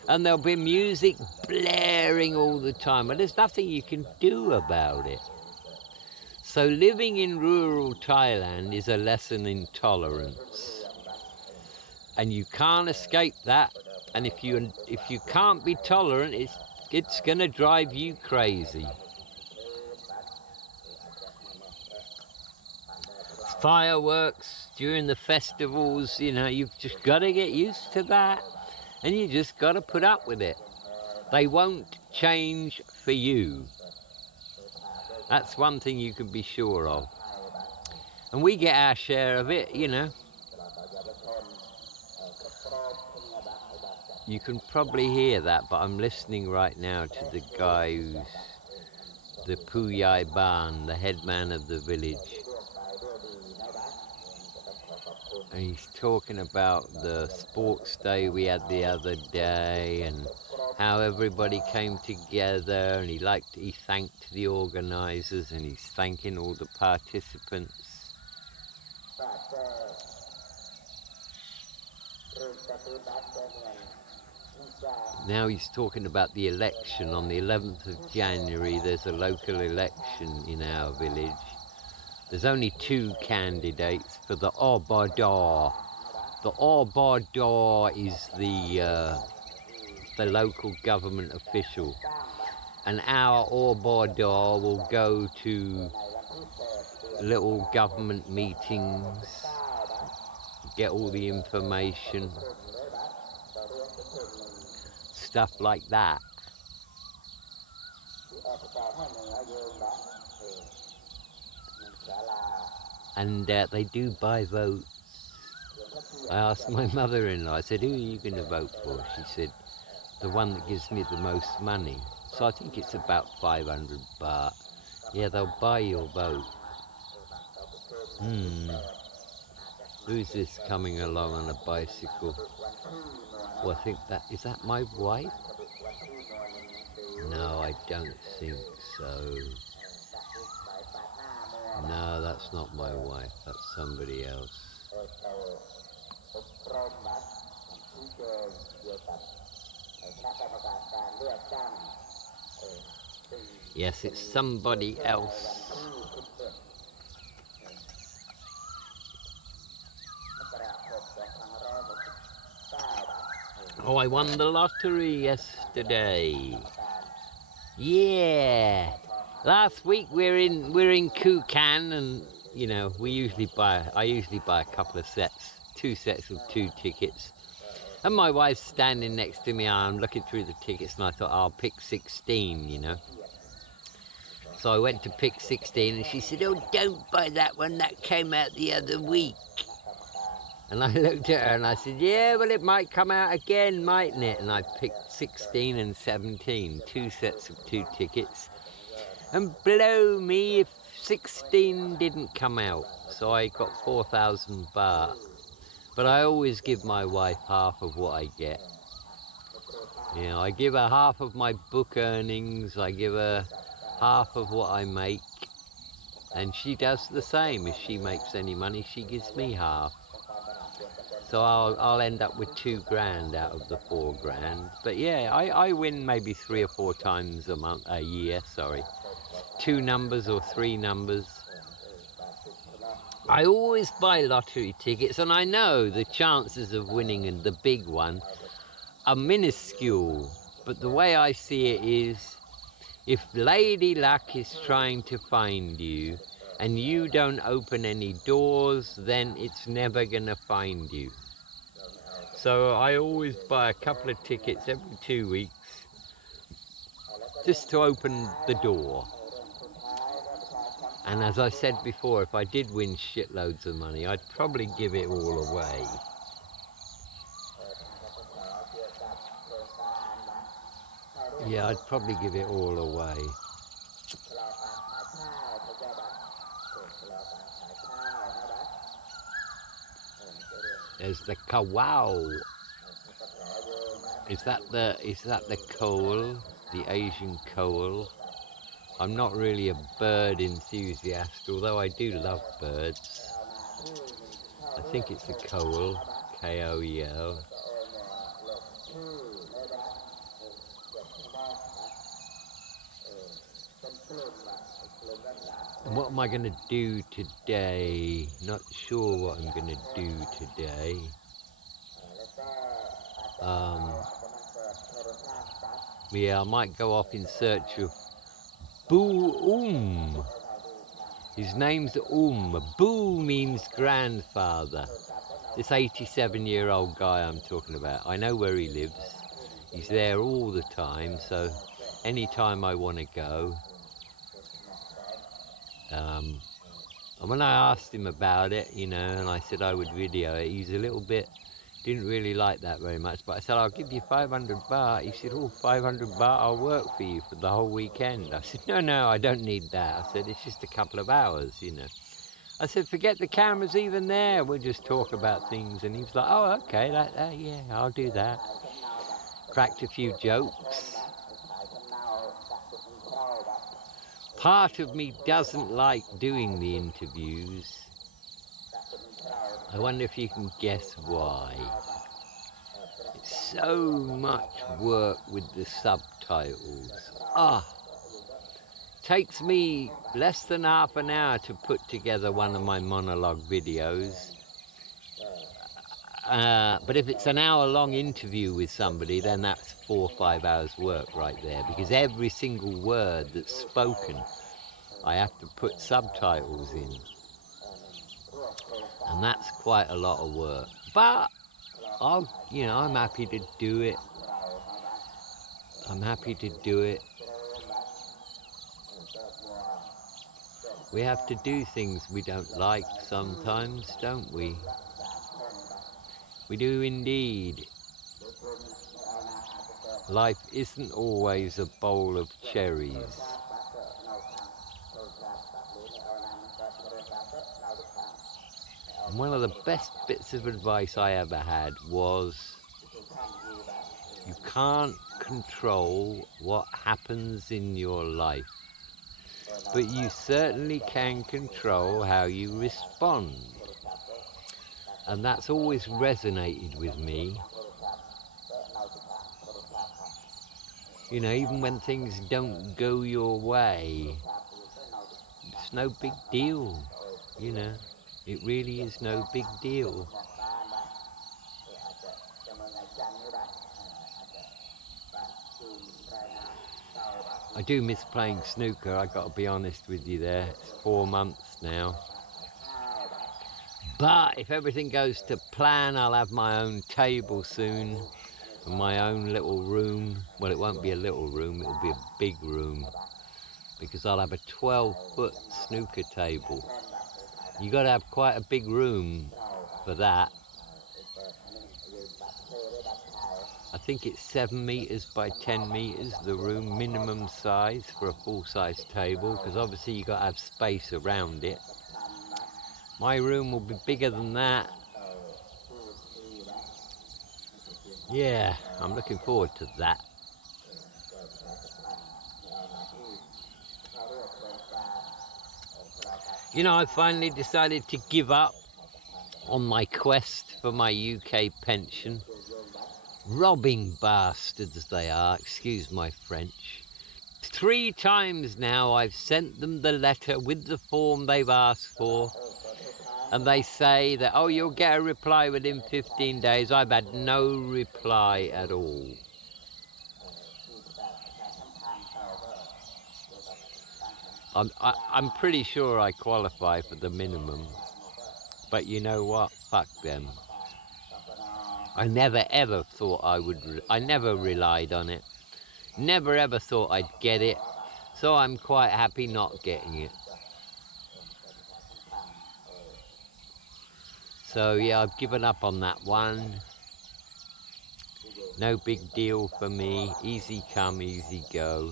and there'll be music blaring all the time. But there's nothing you can do about it. So living in rural Thailand is a lesson in tolerance. And you can't escape that. And if you can't be tolerant, it's going to drive you crazy. Fireworks during the festivals, you know, you've just got to get used to that, and you just got to put up with it. They won't change for you. That's one thing you can be sure of. And we get our share of it, you know. You can probably hear that, but I'm listening right now to the guy who's the Puyai Ban, the head man of the village. And he's talking about the sports day we had the other day and how everybody came together, and he thanked the organisers, and he's thanking all the participants. Now he's talking about the election. On the 11th of January, there's a local election in our village. There's only 2 candidates for the Obador. The Obador is the local government official. And our Obador will go to little government meetings, get all the information, stuff like that. And they do buy votes. I asked my mother-in-law, I said, who are you going to vote for? She said, the one that gives me the most money. So I think it's about 500 baht. Yeah, they'll buy your vote. Who's this coming along on a bicycle? Well, I think is that my wife? No, I don't think so. No, that's not my wife. That's somebody else. Yes, it's somebody else. Oh, I won the lottery yesterday. Yeah. Last week we're in Kukan, and you know I usually buy a couple of sets, 2 sets of 2 tickets. And my wife's standing next to me. I'm looking through the tickets, and I thought I'll pick 16, you know. So I went to pick 16, and she said, "Oh, don't buy that one. That came out the other week." And I looked at her and I said, "Yeah, well, it might come out again, mightn't it?" And I picked 16 and 17, 2 sets of 2 tickets. And blow me if 16 didn't come out. So I got 4,000 baht. But I always give my wife half of what I get. You know, I give her half of my book earnings. I give her half of what I make. And she does the same. If she makes any money, she gives me half. So I'll end up with 2 grand out of the 4 grand. But yeah, I win maybe 3 or 4 times a year, sorry. 2 numbers or 3 numbers. I always buy lottery tickets, and I know the chances of winning the big one are minuscule. But the way I see it is, if Lady Luck is trying to find you and you don't open any doors, then it's never gonna find you. So I always buy a couple of tickets every 2 weeks just to open the door. And as I said before, if I did win shitloads of money, I'd probably give it all away. Yeah, I'd probably give it all away. There's the cow. Is that the coal? The Asian coal? I'm not really a bird enthusiast, although I do love birds. I think it's a coal, K-O-E-L. And what am I going to do today? Not sure what I'm going to do today. Yeah, I might go off in search of Boo. His name's Boo means grandfather. This 87-year-old guy I'm talking about. I know where he lives. He's there all the time, so anytime I want to go. And when I asked him about it, you know, and I said I would video it, he's a little bit, didn't really like that very much. But I said, I'll give you 500 baht. He said, oh, 500 baht, I'll work for you for the whole weekend. I said, no, I don't need that. I said, it's just a couple of hours, you know. I said, forget the cameras even there. We'll just talk about things. And he was like, oh, okay, yeah, I'll do that. Cracked a few jokes. Part of me doesn't like doing the interviews. I wonder if you can guess why. It's so much work with the subtitles. Takes me less than half an hour to put together one of my monologue videos. But if it's an hour-long interview with somebody, then that's 4 or 5 hours work right there, because every single word that's spoken, I have to put subtitles in. And that's quite a lot of work. But I'm happy to do it. I'm happy to do it. We have to do things we don't like sometimes, don't we? We do indeed. Life isn't always a bowl of cherries. And one of the best bits of advice I ever had was, you can't control what happens in your life, but you certainly can control how you respond. And that's always resonated with me. You know, even when things don't go your way, it's no big deal, you know. It really is no big deal. I do miss playing snooker, I gotta be honest with you there. It's 4 months now. But if everything goes to plan, I'll have my own table soon, and my own little room. Well, it won't be a little room, it'll be a big room, because I'll have a 12-foot snooker table. You gotta have quite a big room for that. I think it's 7 meters by 10 meters, the room minimum size for a full-size table, because obviously you gotta have space around it. My room will be bigger than that. Yeah, I'm looking forward to that. You know, I finally decided to give up on my quest for my UK pension. Robbing bastards they are, excuse my French. 3 times now I've sent them the letter with the form they've asked for, and they say that, oh, you'll get a reply within 15 days. I've had no reply at all. I'm pretty sure I qualify for the minimum, but you know what? Fuck them. I never ever thought I never relied on it. Never ever thought I'd get it, so I'm quite happy not getting it. So yeah, I've given up on that one. No big deal for me, easy come, easy go.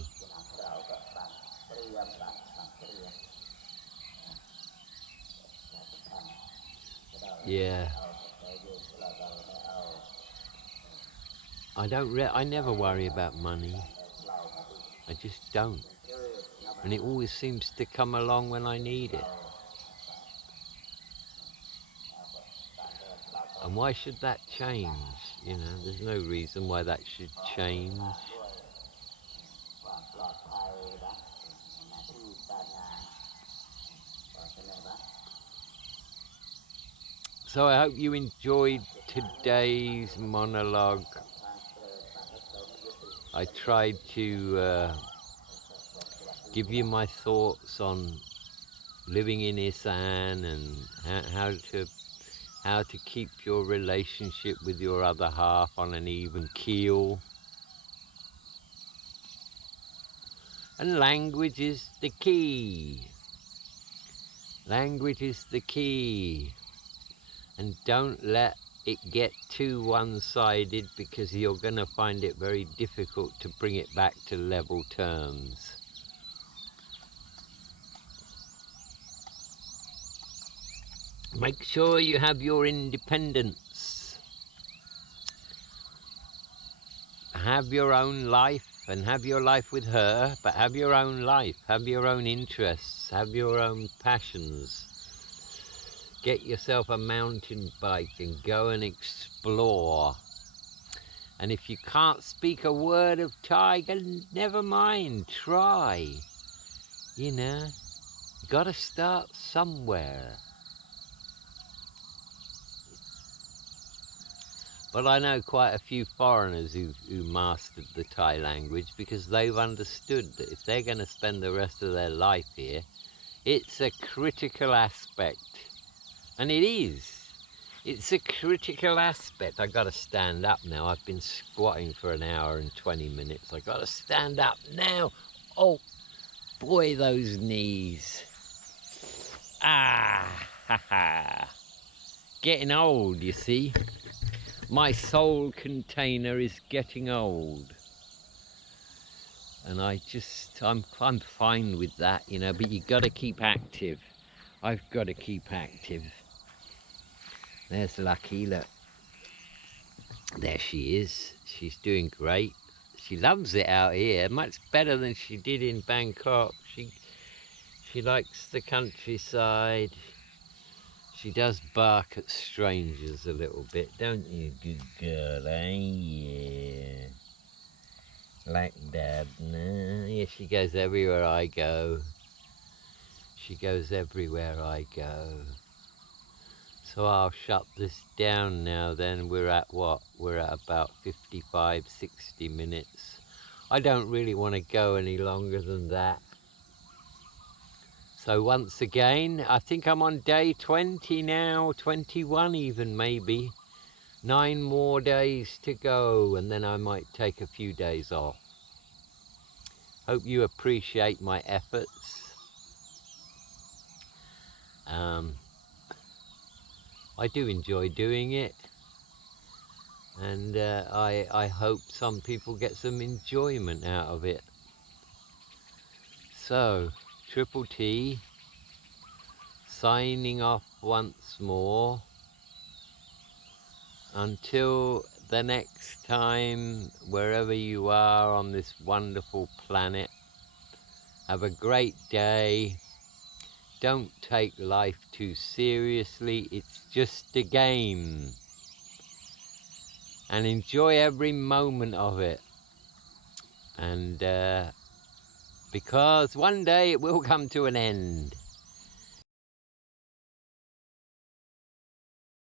Yeah. I never worry about money. I just don't. And it always seems to come along when I need it. And why should that change? You know, there's no reason why that should change. So I hope you enjoyed today's monologue. I tried to give you my thoughts on living in Isan and how to keep your relationship with your other half on an even keel. And language is the key. Language is the key. And don't let it get too one-sided, because you're going to find it very difficult to bring it back to level terms. Make sure you have your independence. Have your own life, and have your life with her, but have your own life, have your own interests, have your own passions. Get yourself a mountain bike and go and explore. And if you can't speak a word of Thai, never mind, try. You know, you gotta start somewhere. But I know quite a few foreigners who mastered the Thai language, because they've understood that if they're going to spend the rest of their life here, it's a critical aspect. And it is. It's a critical aspect. I've got to stand up now. I've been squatting for an hour and 20 minutes. I've got to stand up now. Oh, boy, those knees. Ah, ha ha. Getting old, you see. my soul container is getting old. And I'm fine with that, you know, but you got to keep active. I've got to keep active. There's Lucky, look. There she is. She's doing great. She loves it out here, much better than she did in Bangkok. She likes the countryside. She does bark at strangers a little bit, don't you, good girl, eh? Yeah. Like that, no? Yeah, she goes everywhere I go. She goes everywhere I go. So I'll shut this down now then. We're at what? We're at about 55, 60 minutes. I don't really want to go any longer than that. So once again, I think I'm on day 20 now, 21 even maybe. 9 more days to go, and then I might take a few days off. Hope you appreciate my efforts. I do enjoy doing it, and I hope some people get some enjoyment out of it. So, Triple T, signing off once more. Until the next time, wherever you are on this wonderful planet, have a great day. Don't take life too seriously, it's just a game. And enjoy every moment of it. And because one day it will come to an end.